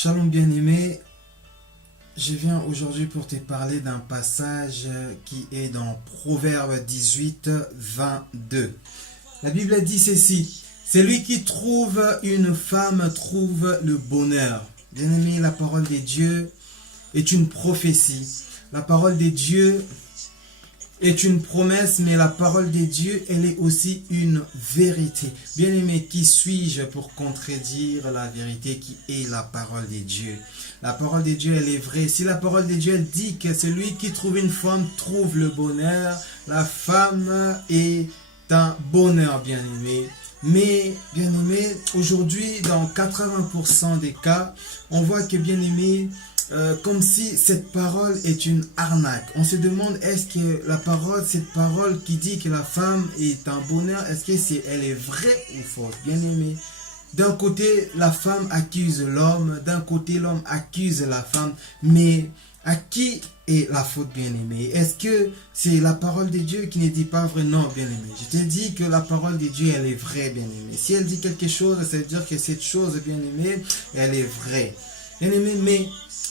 Shalom bien-aimé, je viens aujourd'hui pour te parler d'un passage qui est dans Proverbe 18, 22. La Bible dit ceci: celui qui trouve une femme trouve le bonheur. Bien-aimé, la parole de Dieu est une prophétie. La parole de Dieu est une promesse, mais la parole de Dieu, elle est aussi une vérité. Bien-aimé, qui suis-je pour contredire la vérité qui est la parole de Dieu? La parole de Dieu, elle est vraie. Si la parole de Dieu, elle dit que celui qui trouve une femme trouve le bonheur, la femme est un bonheur, bien-aimé. Mais, bien-aimé, aujourd'hui, dans 80% des cas, on voit que, bien-aimé, comme si cette parole est une arnaque. On se demande, est-ce que la parole, cette parole qui dit que la femme est un bonheur, est-ce que elle est vraie ou fausse? Bien aimé, d'un côté, la femme accuse l'homme, d'un côté, l'homme accuse la femme, mais à qui est la faute, bien aimé? Est-ce que c'est la parole de Dieu qui ne dit pas vrai? Non, bien aimé. Je te dis que la parole de Dieu, elle est vraie, bien aimé. Si elle dit quelque chose, ça veut dire que cette chose, bien aimé, elle est vraie. Bien aimé, mais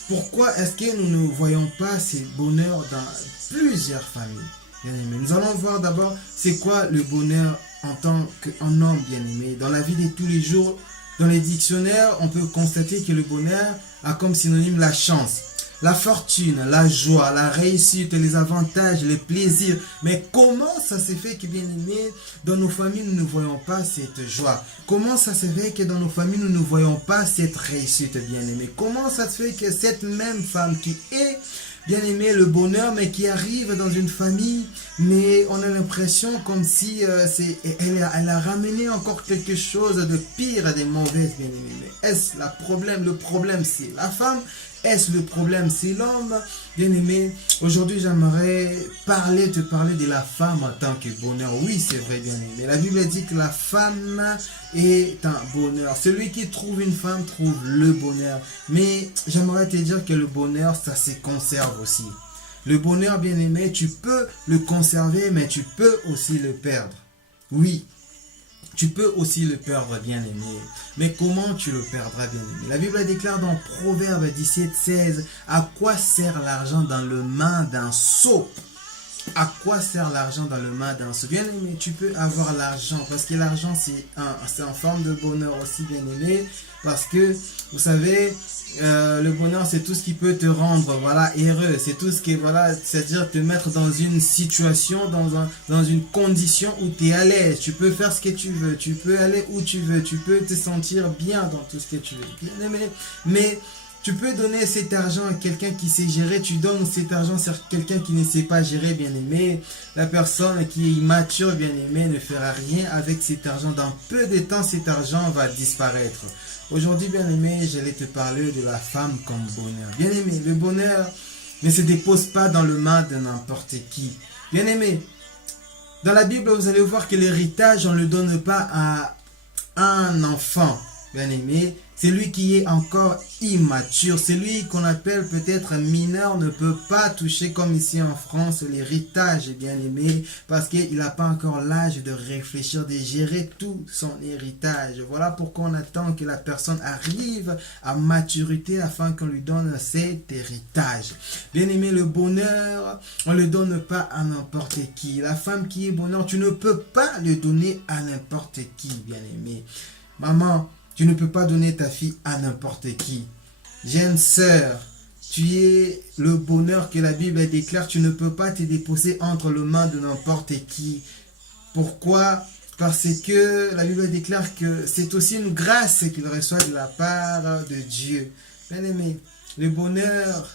pourquoi est-ce que nous ne voyons pas ces bonheurs dans plusieurs familles? Bien aimé, nous allons voir d'abord c'est quoi le bonheur en tant qu'un homme, bien aimé. Dans la vie de tous les jours, dans les dictionnaires, on peut constater que le bonheur a comme synonyme la chance, la fortune, la joie, la réussite, les avantages, les plaisirs. Mais comment ça se fait que, bien aimé, dans nos familles, nous ne voyons pas cette joie? Comment ça se fait que dans nos familles, nous ne voyons pas cette réussite, bien aimé? Comment ça se fait que cette même femme qui est, bien aimé, le bonheur, mais qui arrive dans une famille, mais on a l'impression comme si elle a ramené encore quelque chose de pire, de mauvais, bien aimé. Mais est-ce le problème c'est la femme? Est-ce le problème c'est l'homme? Bien aimé, aujourd'hui j'aimerais te parler de la femme en tant que bonheur. Oui, c'est vrai, bien aimé. La Bible dit que la femme est un bonheur. Celui qui trouve une femme trouve le bonheur. Mais j'aimerais te dire que le bonheur, ça se conserve aussi. Le bonheur, bien aimé, tu peux le conserver, mais tu peux aussi le perdre. Oui. Tu peux aussi le perdre, bien aimé. Mais comment tu le perdras, bien aimé? La Bible déclare dans Proverbe 17, 16, à quoi sert l'argent dans le main d'un sot? À quoi sert l'argent dans le main d'un sot? Bien aimé, tu peux avoir l'argent, parce que l'argent c'est en forme de bonheur aussi, bien aimé. Parce que, vous savez, le bonheur c'est tout ce qui peut te rendre heureux, c'est tout ce qui c'est-à-dire te mettre dans une situation, dans une condition où tu es à l'aise, tu peux faire ce que tu veux, tu peux aller où tu veux, tu peux te sentir bien dans tout ce que tu veux, bien aimé. Mais tu peux donner cet argent à quelqu'un qui sait gérer, tu donnes cet argent à quelqu'un qui ne sait pas gérer, bien aimé. La personne qui est immature, bien aimé, ne fera rien avec cet argent. Dans peu de temps, cet argent va disparaître. Aujourd'hui, bien aimé, j'allais te parler de la femme comme bonheur. Bien aimé, le bonheur ne se dépose pas dans le main de n'importe qui. Bien aimé, dans la Bible, vous allez voir que l'héritage, on ne le donne pas à un enfant. Bien aimé, celui qui est encore immature, celui qu'on appelle peut-être mineur, ne peut pas toucher comme ici en France l'héritage, bien aimé, parce qu'il n'a pas encore l'âge de réfléchir, de gérer tout son héritage. Voilà pourquoi on attend que la personne arrive à maturité afin qu'on lui donne cet héritage. Bien aimé, le bonheur, on ne le donne pas à n'importe qui. La femme qui est bonheur, tu ne peux pas le donner à n'importe qui, bien aimé. Maman, tu ne peux pas donner ta fille à n'importe qui. Jeune sœur, tu es le bonheur que la Bible déclare. Tu ne peux pas te déposer entre les mains de n'importe qui. Pourquoi? Parce que la Bible déclare que c'est aussi une grâce qu'il reçoit de la part de Dieu. Bien aimé, le bonheur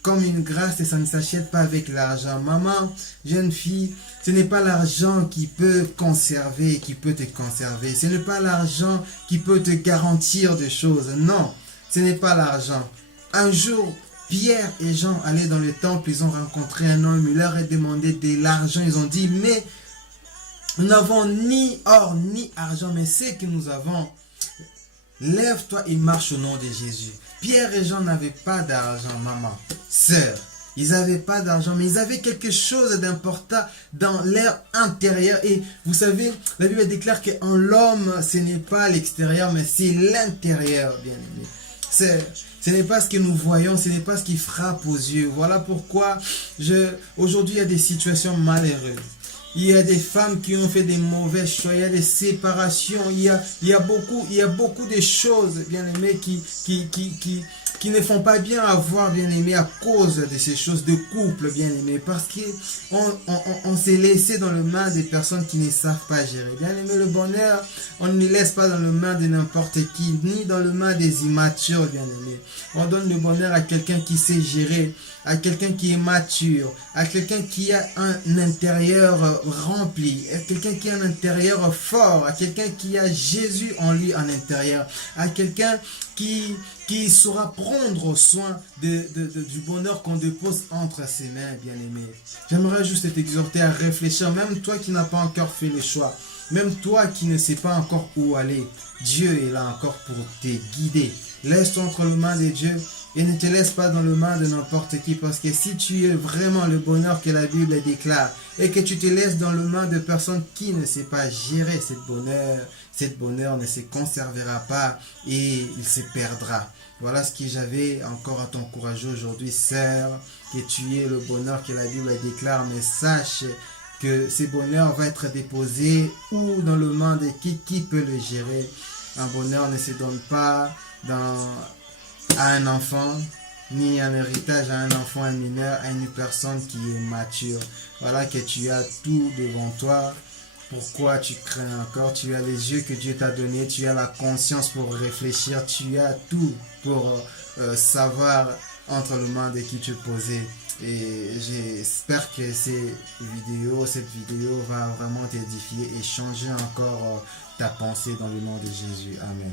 comme une grâce, et ça ne s'achète pas avec l'argent. Maman, jeune fille, ce n'est pas l'argent qui peut conserver, qui peut te conserver. Ce n'est pas l'argent qui peut te garantir des choses. Non, ce n'est pas l'argent. Un jour, Pierre et Jean allaient dans le temple, ils ont rencontré un homme, il leur a demandé de l'argent. Ils ont dit, mais nous n'avons ni or ni argent, mais ce que nous avons, lève-toi et marche au nom de Jésus. Pierre et Jean n'avaient pas d'argent, maman, sœur. Ils n'avaient pas d'argent, mais ils avaient quelque chose d'important dans leur intérieur. Et vous savez, la Bible déclare qu'en l'homme, ce n'est pas l'extérieur, mais c'est l'intérieur, bien aimé. Ce n'est pas ce que nous voyons, ce n'est pas ce qui frappe aux yeux. Voilà pourquoi aujourd'hui il y a des situations malheureuses. Il y a des femmes qui ont fait des mauvais choix, il y a des séparations, il y a beaucoup de choses, bien aimés, qui ne font pas bien à voir, bien aimé, à cause de ces choses de couple, bien aimé, parce qu'on s'est laissé dans le main des personnes qui ne savent pas gérer. Bien aimé, le bonheur, on ne le laisse pas dans le main de n'importe qui, ni dans le main des immatures, bien aimé. On donne le bonheur à quelqu'un qui sait gérer, à quelqu'un qui est mature, à quelqu'un qui a un intérieur rempli, à quelqu'un qui a un intérieur fort, à quelqu'un qui a Jésus en lui en intérieur, à quelqu'un qui saura prendre soin du bonheur qu'on dépose entre ses mains, bien-aimé. J'aimerais juste t'exhorter à réfléchir, même toi qui n'as pas encore fait le choix, même toi qui ne sais pas encore où aller, Dieu est là encore pour te guider. Laisse-toi entre les mains de Dieu et ne te laisse pas dans les mains de n'importe qui, parce que si tu es vraiment le bonheur que la Bible déclare et que tu te laisses dans les mains de personnes qui ne savent pas gérer cette bonheur ne se conservera pas et il se perdra. Voilà ce que j'avais encore à t'encourager aujourd'hui, sœur, que tu aies le bonheur que la Bible déclare, mais sache que ce bonheur va être déposé ou dans le main de qui peut le gérer. Un bonheur ne se donne pas à un enfant, ni un héritage à un enfant, un mineur, à une personne qui est mature. Voilà que tu as tout devant toi. Pourquoi tu crains encore? Tu as les yeux que Dieu t'a donnés, tu as la conscience pour réfléchir, tu as tout pour savoir entre les mains de qui tu posais. Et j'espère que cette vidéo va vraiment t'édifier et changer encore ta pensée dans le nom de Jésus. Amen.